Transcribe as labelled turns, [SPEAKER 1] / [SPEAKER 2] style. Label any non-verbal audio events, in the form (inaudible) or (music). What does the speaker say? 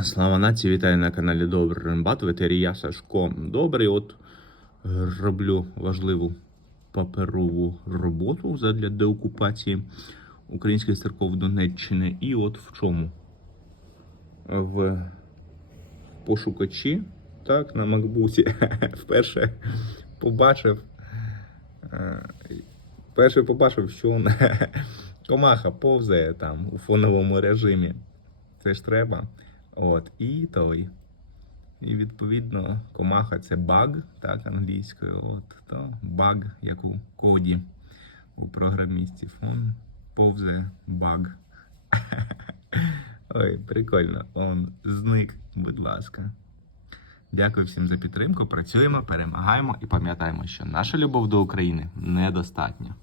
[SPEAKER 1] Слава нації, вітаю на каналі Добрий Рембат, ветерія Сашко. Добрий, от е, роблю важливу паперову роботу задля деокупації українських церков Донеччини. І от в чому? В пошукачі, так, на макбуці. (laughs) Вперше побачив. е, Перше побачив, що (laughs) комаха повзає там у фоновому режимі. Це ж треба. От, і той. І відповідно комаха це баг, так, англійською. От, то баг, як у коді у програмістів. Он повзе баг. (laughs) Ой, прикольно. Он зник, будь ласка. Дякую всім за підтримку. Працюємо, перемагаємо і пам'ятаємо, що наша любов до України недостатня.